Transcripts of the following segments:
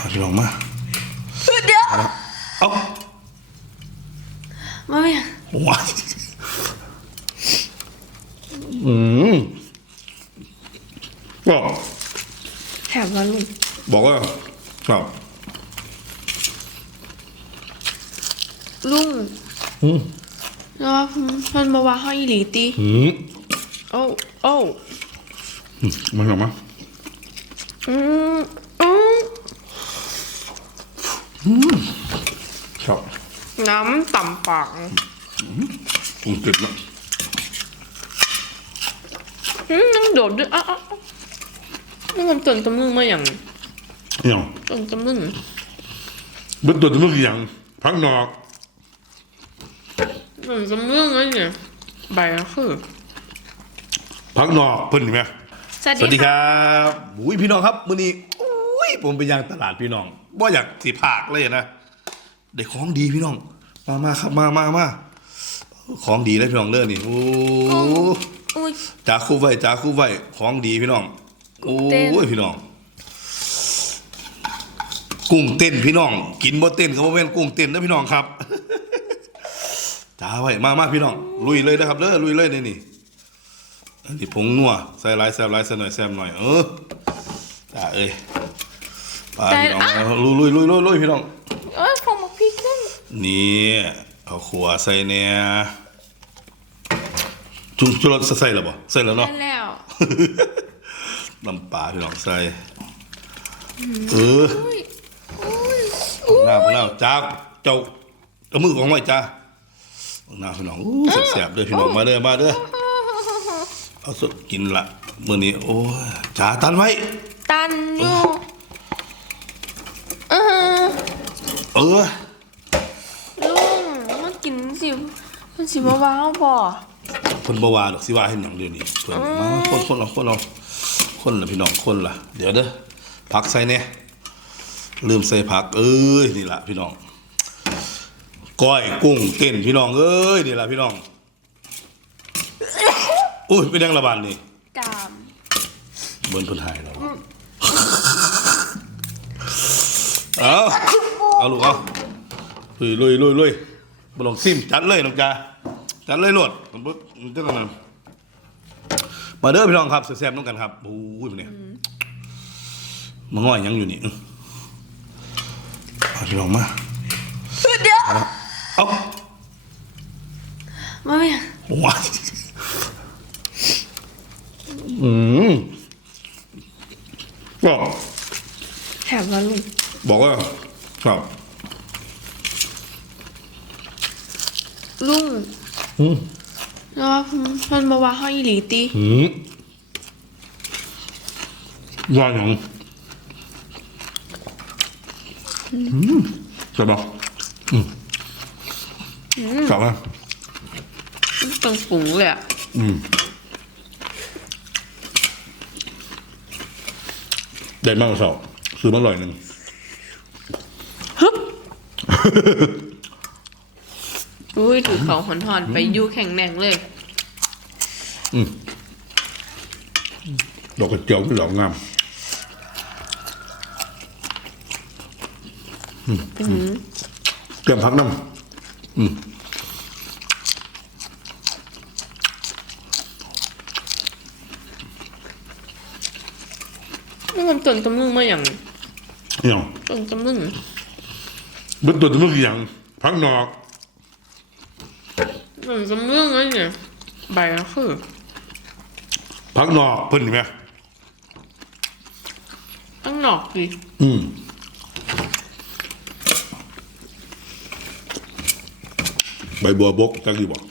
เอาพี่น้องมาเดี๋ยวเอ้ามาไม่ว้าอืมก็แถมแล้วลุงบอกว่าครับลุงอืมแล้วว่ามันมาว่าห้อยอีหลีตีอืมโอ้โอ้อืมมันออกมาอืม อืมครับน้ำต่ำปากปรุงเสร็จแล้วอืมน้ำโดดด้วยอะอะอะนี่มันจนตำลึงมาอย่างเนี่ยจนตำลึงเบิ้ลตัวจะมึงอย่างพักนอกจนตำลึงเลยเนี่ยใบก็คือพักนอกเพิ่นเห็นไหมสวัสสวัสดีดีค่ะครับอุ้ยพี่น้องครับมื้อนี้อุ้ย ผมไปยังตลาดพี่น้องบ่อยากสิผากเลยนะได้ของดีพี่น้อง มามาครับมามามาของดีเลยพี่น้องเด้อนี่โอ้อุ้ยจ้าคู่ไว้จ้าคู่ไว้ของดีพี่น้องโอ้เต้นยพี่น้อง กุ้งเต้นพี่น้อง กินบ่เต้นก็บ่แม่นกุ้งเต้นเด้อพี่น้องครับจ้าไว้มามาพี่น้อง ลุยเลยนะครับเด้อลุยเลยนี่นี่อันนี้ผงนัวใส่หลายแซ่บหลายใส่หน่อยแซ่บหน่อยเออจ้าเอ้ย ไปพี่น้องลุยลุยลุยลุยลุยพี่น้องเอ้ยฟองมาพริกขึ้นนี่เอาขัวใส่เนี่ยจุจุรสใส่แล้วบ่ใส่แล้วได้เนาะแล้วน้ำปลาพี่น้องใส่เอออุ้ยอุ้ยอุ้ยหน้าพี่น้องจ้าเจ้าเอามือของไว้จ้าหน้าพี่น้องอู้แสบๆเด้อพี่น้องมาเด้อมาเด้อเอาสดกินละมื้อนี้โอ้ยจ้าตันไว้ตันอยู่เออ เออลุงมันกินสิมันสิมาว้าวบ่เพิ่นบ่ว่าดอกสิว่าเฮ็ดหยังเดี๋ยวนี้เพิ่นมาคนคนเอาคนเอาคนละพี่น้องคนละเดี๋ยวเด้อผักใส่แน่ลืมใส่ผัก เอ้ยนี่ล่ะพี่น้องก้อยกุ้งเต้นพี่น้องเอ้ยนี่ล่ะพี่น้องอุ้ยเป็นยังระบาดนี่กามเบิ้นเพิ่นหายแล้วเอา เอาลูกเอาลุยลุยลุยลุยบ่ลองซิมจัดเลยน้องจ้าจัดเลยโลดมันบ่มันจังนั้นมาเด้อพี่น้องครับแซ่บๆน้องกันครับโอ้ยมันเนี่ยมาง่อยหยังอยู่นี่อื้อเอาพี่น้องมาเดี๋ยวเอ้ามาไม่ว้ายอืมก็แถมแล้วลุงบอกว่า ครับลุงอืมแล้วว่ามันมาว่าห้อยอีหลีตีอืมว่าอย่างอืมจะบอกอืมกลับมาต้องปรุงเลยอะอืมได้มากกว่าสองซื้อมาอร่อยหนึ่ง อุ้ยถูกเขาหอนหอนๆไปอยู่แข่งแหน่งเลยดอกกระเจียวที่ดอกงามเตรียมพักน้ำอืมนี่มันจนตำลึงมาอย่างเนี่ยจนตำลึงเบิ้ลตัวจะมึงอย่างพักนอกจนตำลึงเลยเนี่ยใบก็คือพักนอกเพิ่นเห็นไหมตั้งหนอกดิอืมใบบัวบกจักดีบอก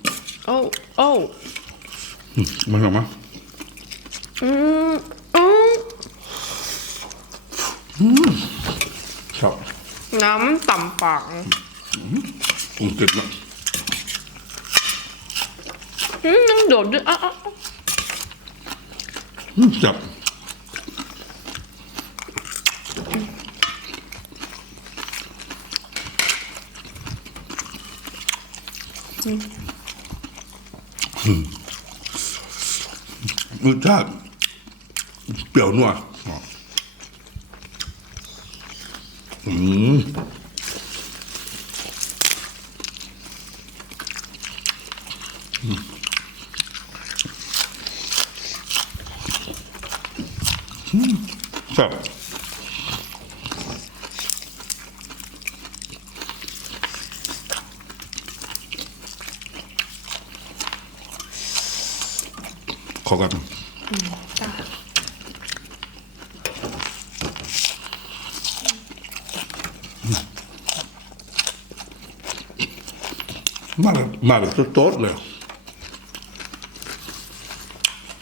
โอ้โอ้มันออกมาอืมอืมชอบ น้ำต่ำปากปรุงเสร็จแล้วอืมน้ำโดดด้วยอะอะอะอืมจับอืมรสชาติเปรี้ยวนัวอืม อืมครับขอกันมาแบบมาแบบโ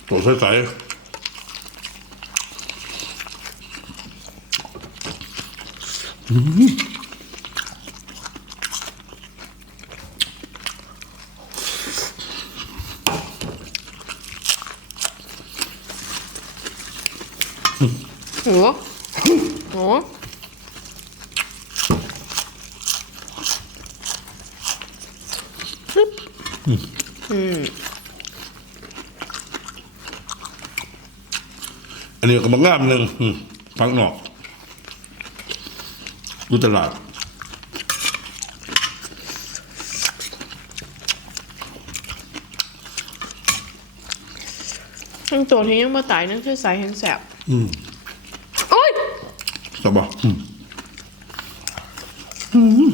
ต๊ดๆเลยโต๊ดใสๆโหโหอั นนี้ก็บางงามหนึ่งอืมฟังนอกดูตลาดทั้งตัวที่ยังมาตายนั่นคือสายแห่งแสบอืมโอ้ยสบายอืมอืม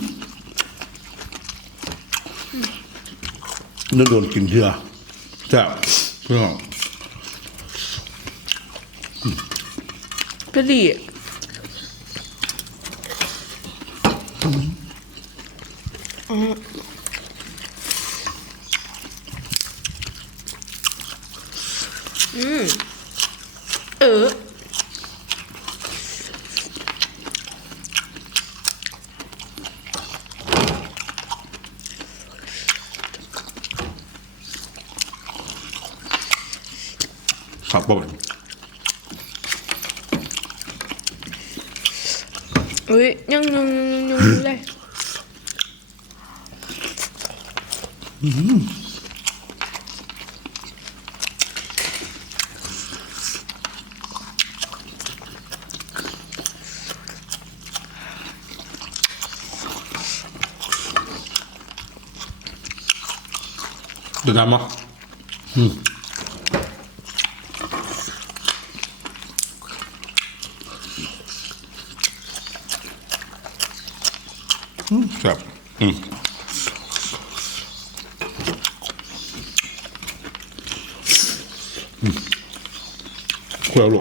แล้วโดนกินเถื่อแซ่บเพื่อน ก็ดีอืม เออขับบ่อย อุ้ยยังยังยังยังอยู่เลย เดินน้ำมั้อืมอืม ครับอืมอืมคุยเอาลู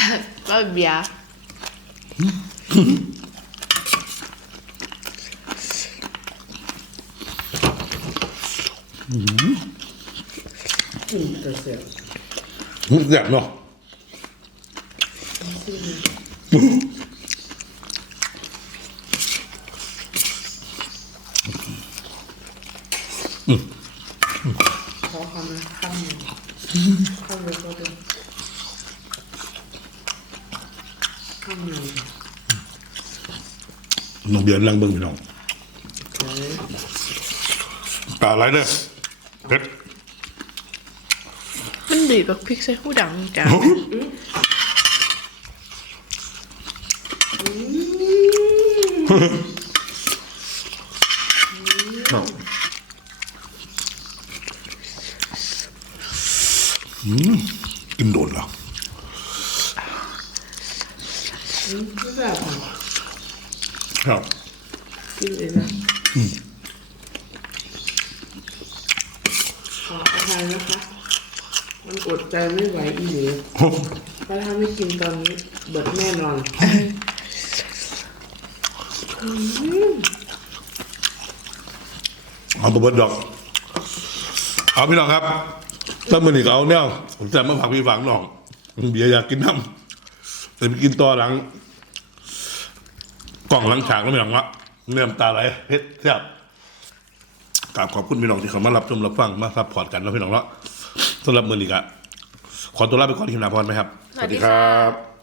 กว่าเผ็ดมันจัดจัดจัดยัง ก็เบียร์ อืมแต่เสียบ อืมอยากเนาะ ขอคำนะคำหนึ่งคำเดียวก็ได้ คำหนึ่งน้องเบียร์นั่งเบิ่งพี่น้องเฮ้ยตาไหลเด้อเผ็ดมันดีกับพริกใส่หูดังจ้ะ ครับอืมกินโดนแล้ว อืมไม่แบบอะ ครับ กินเลยนะ ขออภัยนะคะ มันอดใจไม่ไหวอีหลีเพราะถ้าไม่กินตอนนี้เบิดแน่นอนเอาบะเบิดดอก เอาพี่น้องครับถ้ามันอีกเอาเนี่ยผมจะมาผักพี่ฝังน้องเบียร์อยากกินน้ำแต่ไปกินต่อหลัง กล่องหลังฉากแล้วไม่หลังละเนื่อมตาไหลเพชรแซ่บ กราบขอบคุณพี่น้องที่เขามารับชมรับฟังมาซัพพอร์ตกันนะพี่น้องเนาะสำหรับมือนี้ก็ขอตัวลาไปก่อนทีมนาพรไหมครับ สวัสดีครับ